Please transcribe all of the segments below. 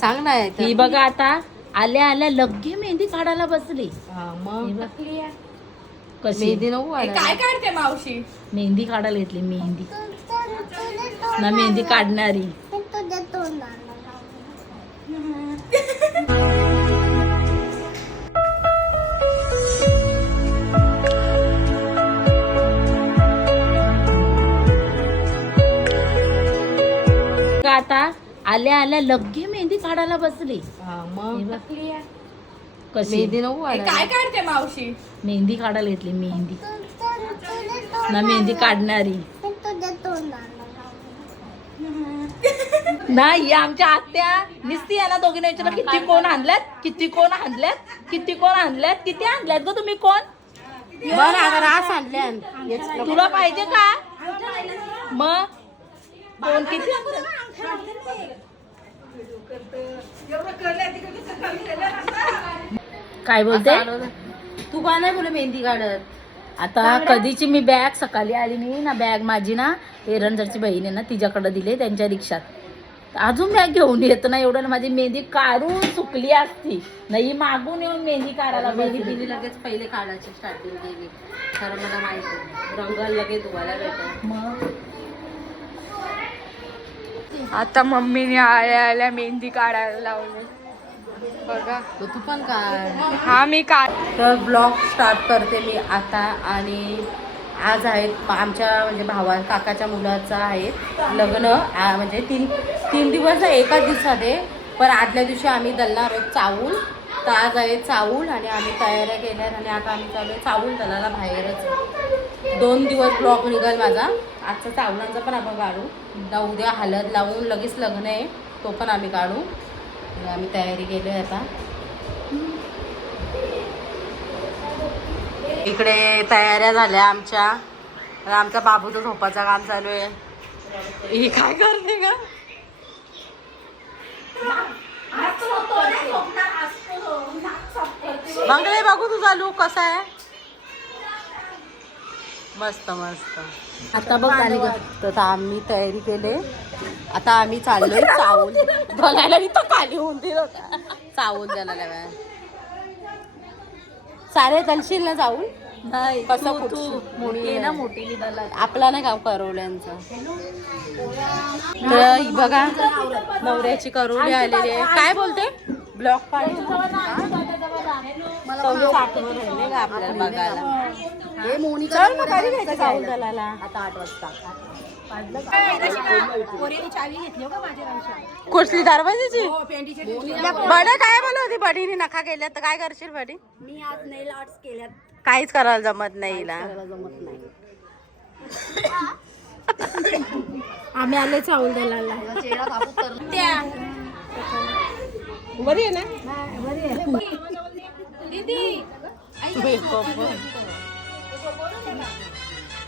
सांग ना हे. ही बघा आता आल्या आल्या लग्गे मेहंदी काढायला बसली. हा, मग? कशी? मेहंदी नको. काय काढते मावशी? मेहंदी काढायला घेतली मेहंदी. ना मेहंदी काढणारी. का आता आल्या आल्या लग्गे मेहंदी काढायला बसली. हा, मग? कशी? मेहंदी नको काय. काढते मावशी? मेहंदी काढायला घेतली मेहंदी. ना मेहंदी काढणारी. नाही आमच्या आत्या. निस्ती आहे ना दोघींना विचारलं किती कोण आणल्यात? किती कोण आणल्यात? किती कोण आणल्यात? किती आणल्यात ग तुम्ही कोण? बरं आता रास नको. तुला पाहिजे का? मग? कोण किती काय बोलते? तू का नाही बोले मेहंदी काढत. आता कधीची मी बॅग सकाळी आली मी ना बॅग माझी ना एरंजरची बहीण आहे ना तिच्याकडे दिली त्यांच्या रिक्षात. अजून बॅग घेऊन येत ना एवढं ना माझी मेहंदी काढून चुकली असती. नाही मागून येऊन मेहंदी काढायला मेहंदी. तिने लगेच पहिले काढायची स्टार्टिंग केली. खरं मला माहिती रंग लगेच धुवायला भेटेल मग? आता मम्मीने आल्या आल्या मेहंदी काढायला लावली. बघा. तर तू पण काढ. हा मी काढ. तर ब्लॉग स्टार्ट करते मी आता आणि आज आहेत आमच्या म्हणजे भावा काकाच्या मुलाचं आहे लग्न. म्हणजे तीन तीन दिवस एकाच दिवसात आहे. पण आदल्या दिवशी आम्ही दलणार आहोत चावूल तर आज आहे चावूल आणि आम्ही तयाऱ्या केल्यात आणि आता आम्ही चालू आहे चावूल दलाला बाहेरच. दोन दिवस ब्लॉग निघाल माझा. आजचा चावलांचा पण आपण काढू. उद्या उद्या हळद लावून लगेच लग्न आहे तो पण आम्ही काढू. आम्ही तयारी केली आहे आता. इकडे तयाऱ्या झाल्या आमच्या. आणि आमचा बाबूचं झोपाचं काम चालू आहे. ही काय करते का मंगळे बघू तुझा चालू कसा आहे. मस्त मस्त. आता बघ ग. तर आम्ही तयारी केले. आता आम्ही चाललोय चावूल दलायला इथं खाली होऊन दिलं चावूल दलायला सारे दलशील ना जाऊन? नाही कसं? मोठी ना मोठी आपला नाही गाव करवल्यांचं तर बघा नवऱ्याची करवली आलेली आहे. काय बोलते? ब्लॉक सव्वीस आठवण राहिले चल मग कधी घ्यायचं चावल दलाला आता आठ वाजता कुठली दरवाजाची बड काय बोलत होती बडीने नखा केल्यात तर काय करशील बडी मी आज नेल आर्ट्स केल्यात काहीच करायला जमत नाही हिला जमत नाही आम्ही आले चावल दलाला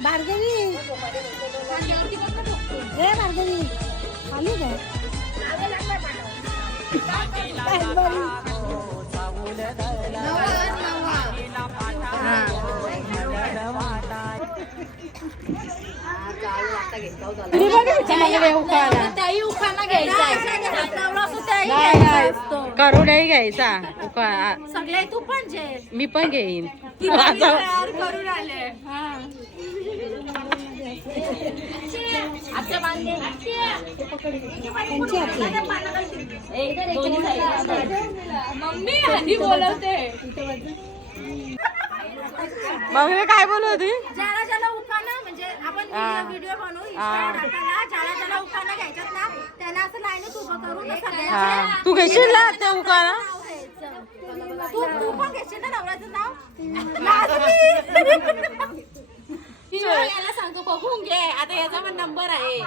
भार्गवी ए भार्गवी आली काय उखाणा घ्यायचा उका- सगळे तू पण जे मी पण घेईन. मम्मी आधी बोलवते. मग काय बोलत होती ज्याला ज्याला उखाणा म्हणजे आपण. व्हिडिओ बनवू. Insta टाकायला ज्याला ज्याला उखाणा घ्यायच्यात ना त्यांना असं लाईन उभं करून ना हा सगळ्यांचे तू घेशील ना ते उकाना नाव घ्यायचं. तू तू पण घेशील ना नवऱ्याचं नाव लाजमी. याला सांगतो बघून घे आता याचा पण नंबर आहे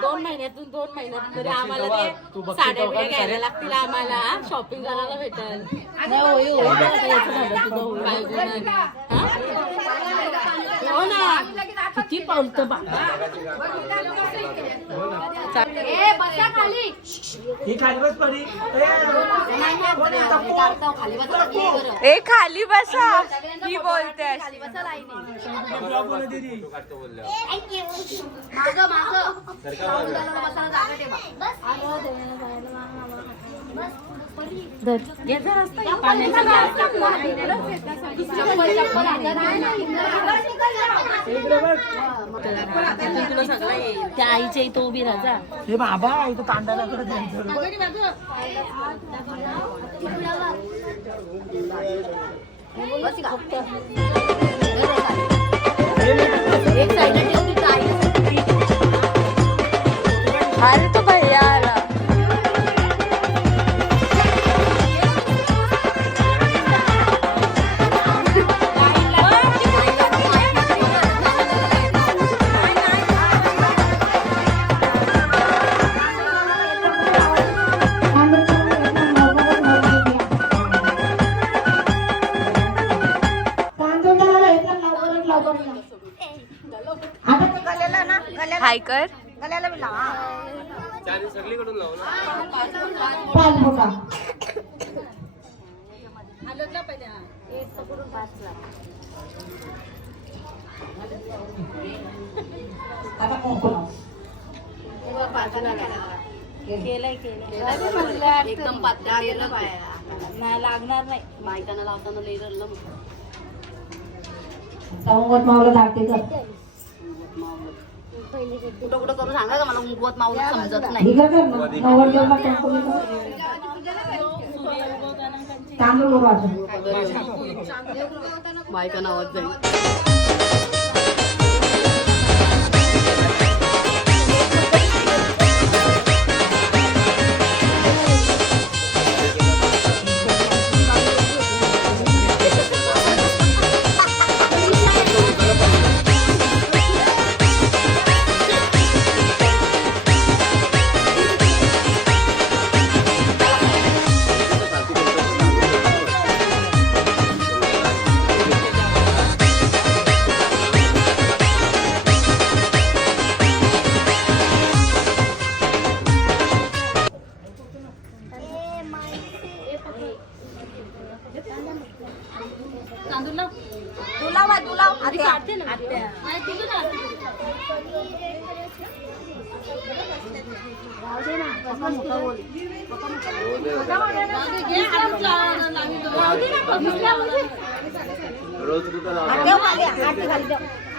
दोन महिन्यातून दोन महिन्यातून तरी आम्हाला ते साड्या बिड्या घ्यायला लागतील आम्हाला शॉपिंग करायला भेटेल नाही. हा? हो ना किती बाबा ए बसा खाली. ए खाली बसा ही बोलते खाली बसा लाईनी माग माग. बसायला जागा ठेवा. त्या आईच्या इथं उभी राहा हे बाबा इथं तांदळाकडे जायचं? एक साईडला ठेव तिथं आई अरे तो एकदम पातळ नाही लागणार नाही. बायकांना लावताना लई रडलं मग. कुठं कुठं करून सांगा का मला? मुगवत मावलं समजत नाही. जाईल.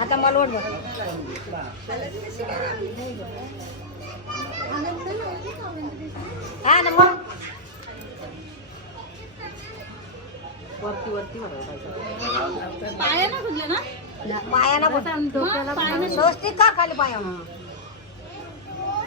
आता मालवण बघ हा ना मग पायाना. बस स्वस्तिक का खाली पायाना?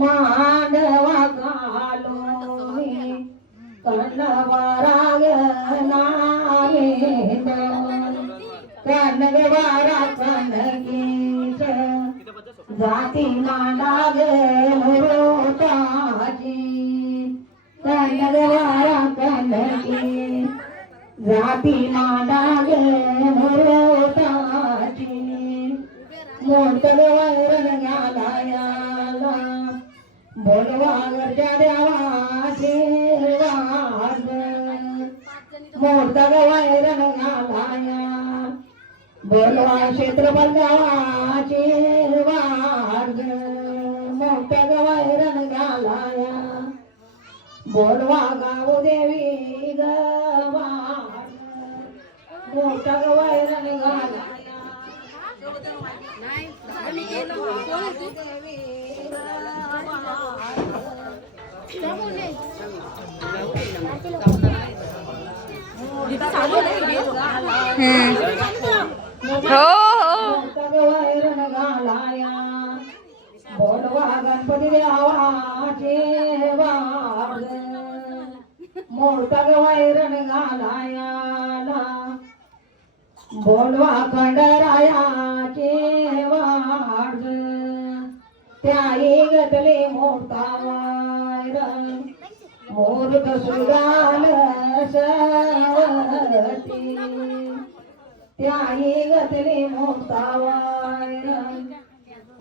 मांडवा कालोने कणवारागणारे तो कनगवारा कनगीच जाती मांडा मोरोताची कनगवारा कनगी जाती मांडाग मोरोताची कोणतं वैरण घ्यालायाला बोलवा गरजा द्यावा आशीर्वाद मोठं वैरण घालाया बोलवा क्षेत्र बलगावाचे वार्ग मोठ्या गवायरण घालाया बोलवा गाव देवी गवार मोठा गवायरा घाला. हो वैरण घालाया बोलवा गणपती देवाचे मोठा वैरण घालाया बोलवा के वाढ त्याही गतले मोठा वायर. मोरत सुराल सवती त्याही गतले मोठा वायर.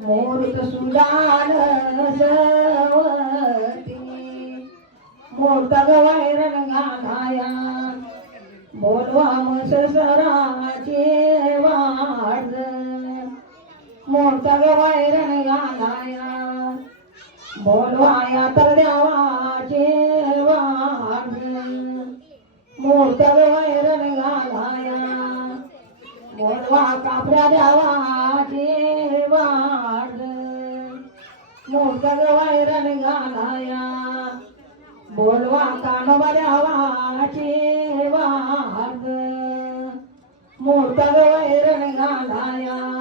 मोरत सुदान सवती मोठा गवायरण घालाया बोलवा मस सराचे वाढ. मोठा गवायरण घालाया बोलवाया तर देवाचे वाढ. मोठा गवायरण घालाया बोलवा कापड्या देवाचे वाढ. मोठा गवायरण घालाया बोलवा कानोबा देवाचे वाढ. मोठा गवायरण घालाया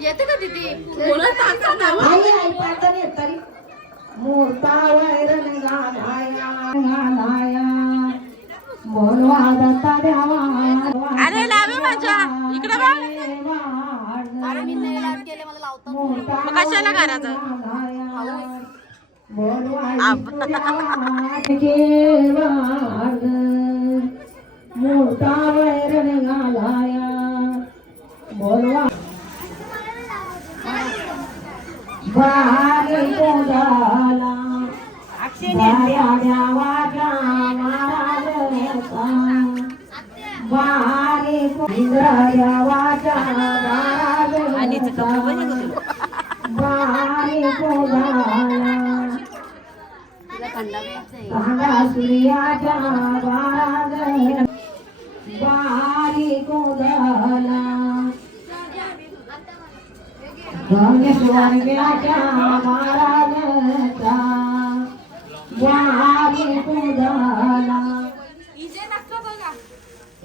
येते का तिथे बोलत आई आई तरी. वैरण बोलवा दत्ता देवा अरे लावे माझ्या. इकडे बघ. मग कशाला करायचं? मोठा वैरण घालाया बोलवा. बारी कोदाला बाऱ्या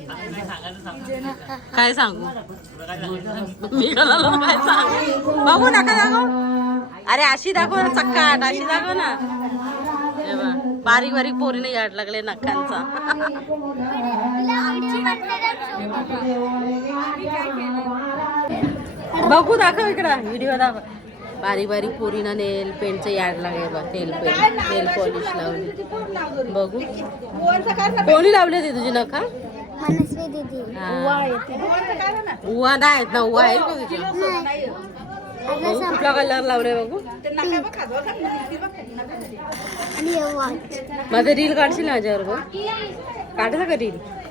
महाराजांचा काय सांगू? मी काय सांगू? बघू नका दाखव. अरे अशी दाखव ना चक्काट अशी दाखव ना. बारीक बारीक पोरीने याड लागले नखांचा. बघू दाखव इकडं व्हिडिओ दाखव. बारीक बारीक पोरीनं नेल पेंटचं याड लागे बा तेल पेंट तेल पॉलिश लावली बघू. कोणी लावले ते तुझी दीदी. उवा नाही आहेत ना उवा आहे का तुझी? बघू, कुठला कलर लावलाय बघू. माझं रील काढशील ना माझ्यावर गं काढायचा का रील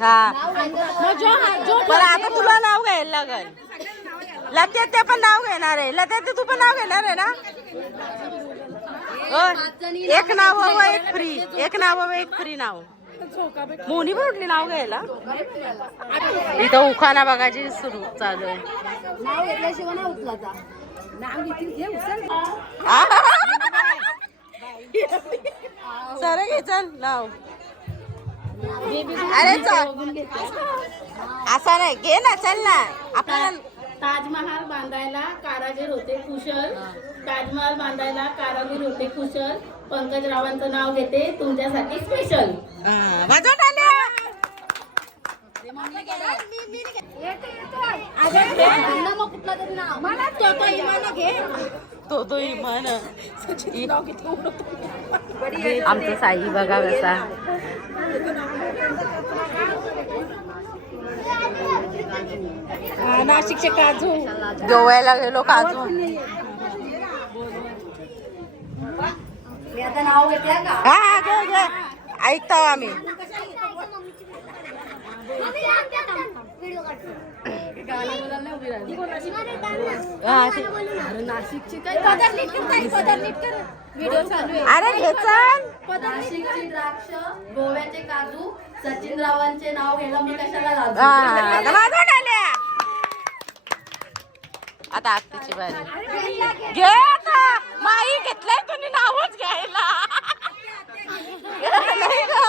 हा. पण आता तुला नाव घ्यायला लागल. लते ते पण नाव घेणार आहे. लते ते तू पण नाव घेणार आहे ना. एक नाव हवं एक फ्री एक नाव हवं एक फ्री नाव. मोनी पण उठली नाव घ्यायला? इथं उखाणा बघायची सुरू चालू आहे. सर घे चल नाव अरे चल. असा नाही घे ना चल ना. आपल्याला ताजमहाल बांधायला कारागीर होते कुशल. ताजमहाल बांधायला कारागीर होते कुशल. पंकज रावांचं नाव घेते तुमच्यासाठी स्पेशल हा. तो तो इमान आमचं साई बघा कसा. नाशिकचे काजू. गोव्याला गेलो काजू. हा घे घे. ऐकतो आम्ही. ते- अरे घे चल. नाशिकची द्राक्ष गोव्याचे काजू सचिन रावांचे नाव घ्यायला मी कशाला हा, आता आत्तीची बारी. घे आता. माई घेतलंय तुम्ही नावच घ्यायला. नाही का?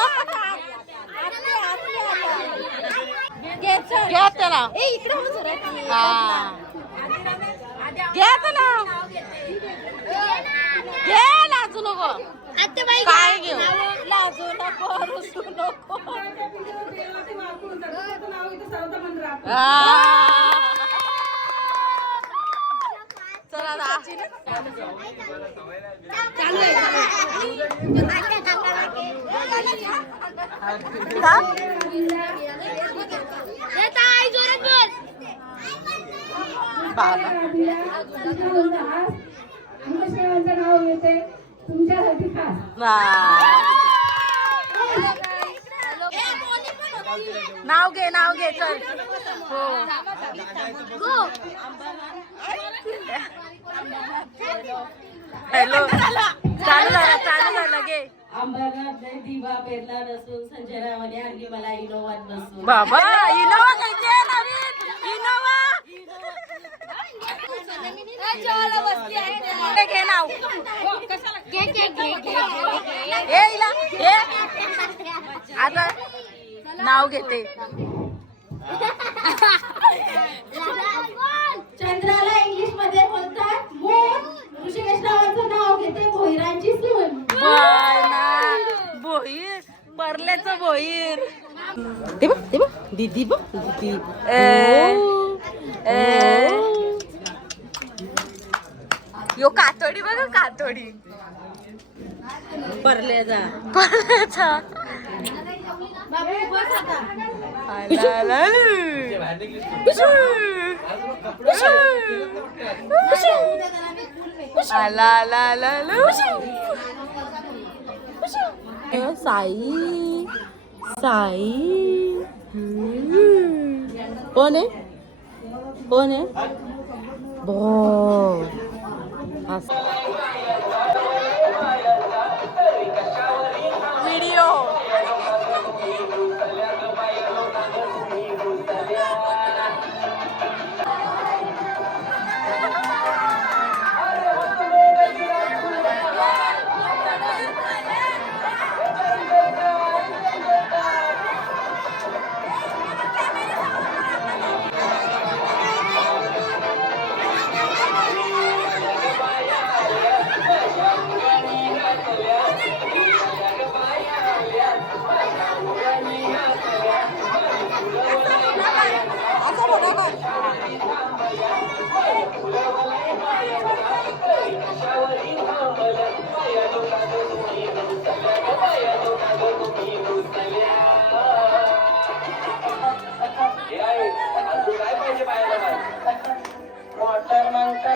घे आता नाव हा घे आता नाव घे लाजू नको काय घेऊ लाजू नको रुसू नको. चला ना. थांब. बाबा. अंगसेवांचं नाव घेते तुमच्यासाठी खास. नाव घे नाव घे चल. हो. हॅलो. चालू झालं चालू झालं घे. अंबरनाथ जय दिवा पेरला नसून संजय रावाने आणली मला इनोवात बसून बाबा इनोवा घ्यायची आहे नवीन. इनोवा घे नाव. हे हे. आता नाव घेते. चंद्राला इंग्लिशमध्ये बोलतात मून ऋषिकेश रावांचं नाव घेते बोईर परल्याचं बोईर ते बघ ते बघ. दीदी बघ. दीदी यो कातोडी बघ कातोडी. परल्याचा परल्याचा आला आला. आला साई साई कोण आहे कोण आहे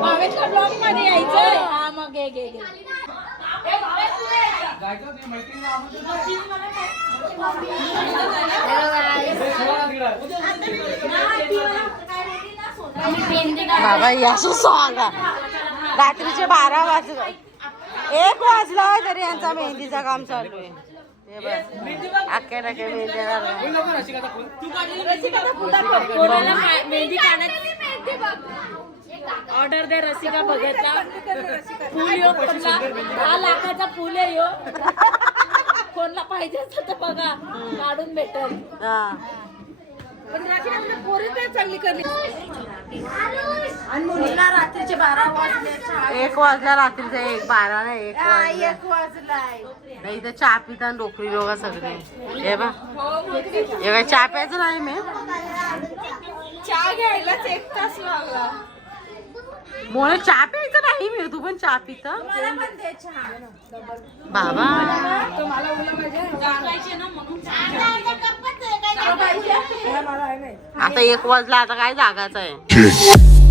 भावेशला ब्लॉगमध्ये यायचंय? हा मग घे घे घे बाबा यासू सांगा रात्रीचे बारा वाजले. एक वाजला तरी यांचा मेहंदीचा काम चालू आहे. मेहंदी ऑर्डर दे रसिका भगतला फुल यो कोणला दहा लाखाचा फुल आहे यो. कोणला पाहिजे असेल तर बघा. काढून भेटल. हा. पण रात्री पोरी ते चांगली करली एक वाजला रात्रीचा एक बारा नाही एक वाजला. एक वाजलाय. नाही इथं चहा पिता आणि डोकरी लोक सगळे. हे बा हे काय चहा प्यायचं नाही मी? चहा घ्यायलाच एक तास लागला. मोळे चहा प्यायचं नाही मी तू पण चहा पित. बाबा. आता एक वाजला आता काय जागाच आहे.